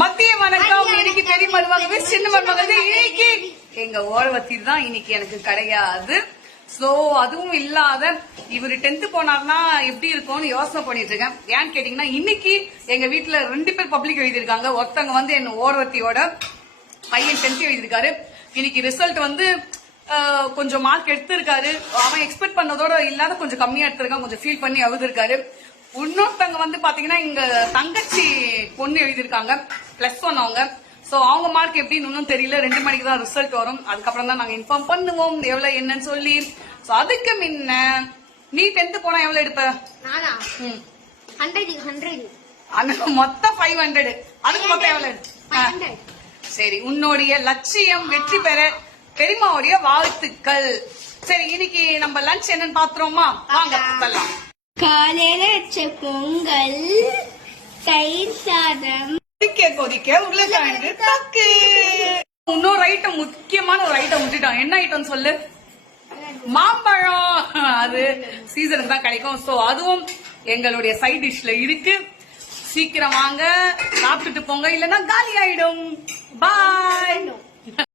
மத்திய வணக்கம். இன்னைக்கு பெரிய மருமக சின்ன மருமக இன்னைக்கு எங்க ஓரவத்தி தான் இன்னைக்கு எனக்கு கிடையாது. சோ அதுவும் இல்லாத இவரு 10th போனார்னா எப்படி இருக்கும்னு யோசனை பண்ணிட்டு இருக்கேன். ஏன்னு கேட்டீங்கன்னா இன்னைக்கு எங்க வீட்டுல 2 பேர் பப்ளிக் எழுதியிருக்காங்க. ஒருத்தவங்க வந்து என் ஓரவத்தியோட பையன் 10th எழுதியிருக்காரு. இன்னைக்கு ரிசல்ட் வந்து கொஞ்சம் மார்க் எடுத்திருக்காரு. அவன் எக்ஸ்பெக்ட் பண்ணதோட இல்லாத கொஞ்சம் கம்மியா எடுத்திருக்கான். கொஞ்சம் ஃபீல் பண்ணி அழுதுருக்காரு. இன்னொருத்தவங்க வந்து பாத்தீங்கன்னா இங்க தங்கச்சி பொண்ணு எழுதியிருக்காங்க +1 அவங்க. சோ அவங்க மார்க் எப்படின்னு இன்னும் தெரியல. 2 மணிக்கு தான் ரிசல்ட் வரும். அதுக்கப்புறம் தான் நாங்க இன்ஃபார்ம் பண்ணுவோம் எவ்வளவு என்னன்னு சொல்லி. சோ அதுக்கு முன்ன நீ 10th போனா எவ்வளவு எடுப்ப? நானா 100 மொத்தம் 500. அதுக்கு மொத்தம் எவ்வளவு? சரி, உன்னுடைய லட்சியம் வெற்றி பெற பெரியமாவுடைய வாழ்த்துக்கள். சரி, இன்னைக்கு நம்ம லஞ்ச் என்னன்னு பாத்துறோமா? வாங்க பார்த்தலாம். காலையில வச்ச பொங்கல், தயிர் சாதம், கொதிக்க உருளைக்கிழங்கு தொக்கு. இன்னொரு ஐட்டம், முக்கியமான ஒரு ஐட்டம் விட்டுட்டோம். என்ன ஐட்டம் சொல்லு? மாம்பழம். அது சீசனுக்கு தான் கிடைக்கும். சோ அதுவும் எங்களுடைய சைட் டிஷ்ல இருக்கு. சீக்கிரம் வாங்க, சாப்பிட்டுட்டு போங்க, இல்லன்னா காலி ஆயிடும். பாய்.